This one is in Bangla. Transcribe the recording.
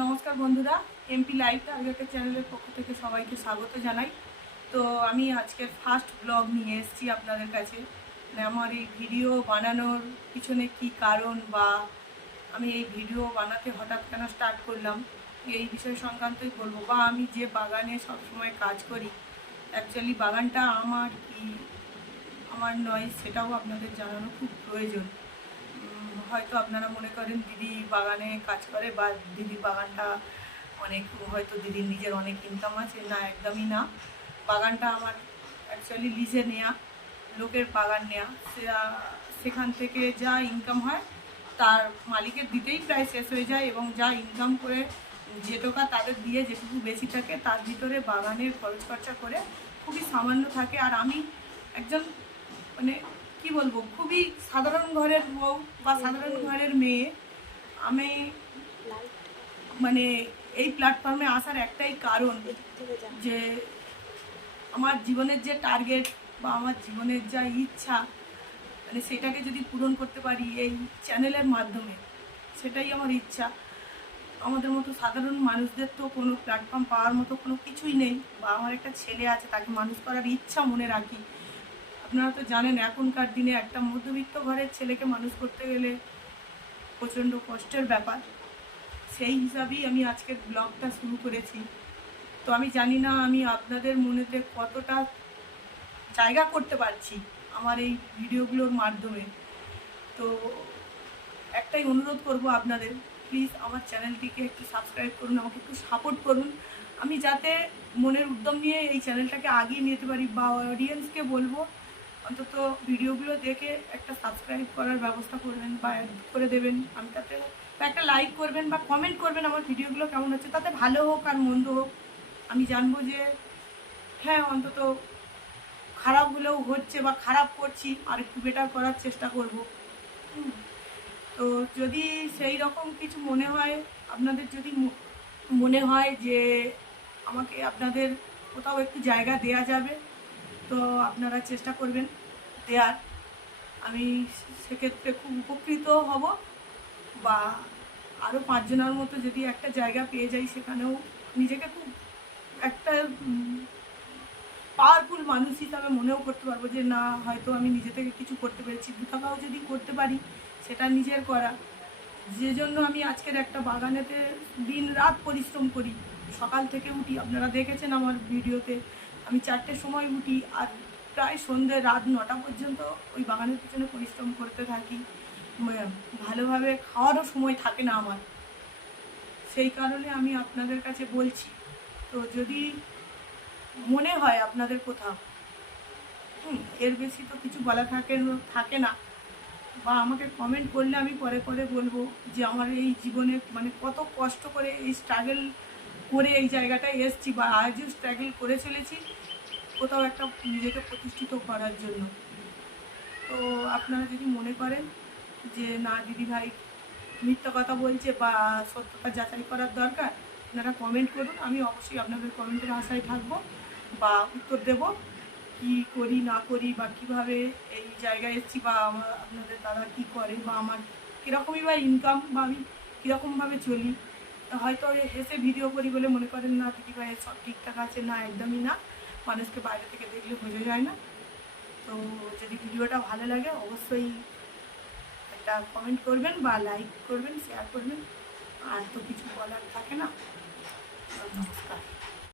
নমস্কার বন্ধুরা, এমপি লাইভ টার্গেটের চ্যানেলের পক্ষ থেকে সবাইকে স্বাগত জানাই। তো আমি আজকের ফার্স্ট ব্লগ নিয়ে এসেছি আপনাদের কাছে। মানে আমার এই ভিডিও বানানোর পিছনে কি কারণ, বা আমি এই ভিডিও বানাতে হঠাৎ কেন স্টার্ট করলাম, এই বিষয় সংক্রান্তই বলবো। বা আমি যে বাগানে সবসময় কাজ করি, অ্যাকচুয়ালি বাগানটা আমার কি আমার নয়, সেটাও আপনাদের জানানো খুব প্রয়োজন। হয়তো আপনারা মনে করেন দিদি বাগানে কাজ করে বা দিদির বাগানটা অনেক, হয়তো দিদির নিজের অনেক ইনকাম আছে। না, একদমই না। বাগানটা আমার অ্যাকচুয়ালি লিজে নেওয়া, লোকের বাগান নেওয়া। সেখান থেকে যা ইনকাম হয় তার মালিকের দিতেই প্রায় শেষ হয়ে যায়, এবং যা ইনকাম করে যে টাকা তাদের দিয়ে যেটুকু বেশি থাকে তার ভিতরে বাগানের খরচ খরচা করে খুবই সামান্য থাকে। আর আমি একজন মানে কি বলবো, খুবই সাধারণ ঘরের বউ বা সাধারণ ঘরের মেয়ে। আমি মানে এই প্ল্যাটফর্মে আসার একটাই কারণ, যে আমার জীবনের যে টার্গেট বা আমার জীবনের যা ইচ্ছা, মানে সেটাকে যদি পূরণ করতে পারি এই চ্যানেলের মাধ্যমে, সেটাই আমার ইচ্ছা। আমাদের মতো সাধারণ মানুষদের তো কোনো প্ল্যাটফর্ম পাওয়ার মতো কোনো কিছুই নেই। বা আমার একটা ছেলে আছে, তাকে মানুষ করার ইচ্ছা মনে রাখি। আপনারা তো জানেন এখনকার দিনে একটা মধ্যবিত্ত ঘরের ছেলেকে মানুষ করতে গেলে প্রচণ্ড কষ্টের ব্যাপার। সেই হিসাবেই আমি আজকের ব্লগটা শুরু করেছি। তো আমি জানি না আমি আপনাদের মনেতে কতটা জায়গা করতে পারছি আমার এই ভিডিওগুলোর মাধ্যমে। তো একটাই অনুরোধ করব আপনাদের, প্লিজ আমার চ্যানেলটিকে একটু সাবস্ক্রাইব করুন, আমাকে একটু সাপোর্ট করুন। আমি যাতে মনের উদ্যম নিয়ে এই চ্যানেলটাকে আগিয়ে নিতে পারি, বা অডিয়েন্সকে বলবো অন্তত ভিডিওগুলো দেখে একটা সাবস্ক্রাইব করার ব্যবস্থা করবেন বা করে দেবেন। আমি তাতে বা একটা লাইক করবেন বা কমেন্ট করবেন আমার ভিডিওগুলো কেমন হচ্ছে, তাতে ভালো হোক আর মন্দ হোক আমি জানবো যে হ্যাঁ, অন্তত খারাপ হলেও হচ্ছে বা খারাপ করছি আর একটু বেটার করার চেষ্টা করব। তো যদি সেই রকম কিছু মনে হয়, আপনাদের যদি মনে হয় যে আমাকে আপনাদের কোথাও একটু জায়গা দেয়া যাবে, তো আপনারা চেষ্টা করবেন দেয়ার। আমি সেক্ষেত্রে খুব উপকৃত হব। বা আরও 5 জনের মতো যদি একটা জায়গা পেয়ে যাই, সেখানেও নিজেকে খুব একটা পাওয়ারফুল মানুষ হিসাবে মনেও করতে পারবো, যে না, হয়তো আমি নিজে থেকে কিছু করতে পেরেছি। 2 টাকাও যদি করতে পারি সেটা নিজের করা। যে জন্য আমি আজকের একটা বাগানেতে দিন রাত পরিশ্রম করি। সকাল থেকে উঠি, আপনারা দেখেছেন আমার ভিডিওতে, আমি 4টের সময় উঠি আর প্রায় সন্ধ্যে রাত 9টা পর্যন্ত ওই বাগানের পিছনে পরিশ্রম করতে থাকি। ভালোভাবে খাওয়ারও সময় থাকে না আমার। সেই কারণে আমি আপনাদের কাছে বলছি, তো যদি মনে হয় আপনাদের কোথাও এর বেশি তো কিছু বলা থাকে না, বা আমাকে কমেন্ট করলে আমি পরে পরে বলবো যে আমার এই জীবনে মানে কত কষ্ট করে এই স্ট্রাগল করে এই জায়গাটায় এসেছি, বা আজও স্ট্রাগল করে চলেছি কোথাও একটা নিজেকে প্রতিষ্ঠিত করার জন্য। তো আপনারা যদি মনে করেন যে না, দিদিভাই মিথ্যা কথা বলছে বা সত্যতা যাচাই করার দরকার, আপনারা কমেন্ট করুন। আমি অবশ্যই আপনাদের কমেন্টের আশায় থাকবো বা উত্তর দেব। কি করি না করি বা কীভাবে এই জায়গায় এসেছি, বা আপনাদের দাদা কী করে, বা আমার কীরকমই বা ইনকাম, বা আমি কীরকমভাবে চলি। হয়তো হেসে ভিডিও করি বলে মনে করেন না দিদিভাইয়ের সব ঠিকঠাক আছে, না, একদমই না। মানুষকে বাইরে থেকে দেখলে বোঝা যায় না। তো যদি ভিডিওটা ভালো লাগে অবশ্যই একটা কমেন্ট করবেন বা লাইক করবেন, শেয়ার করবেন। আর তো কিছু বলার থাকে না। নমস্কার।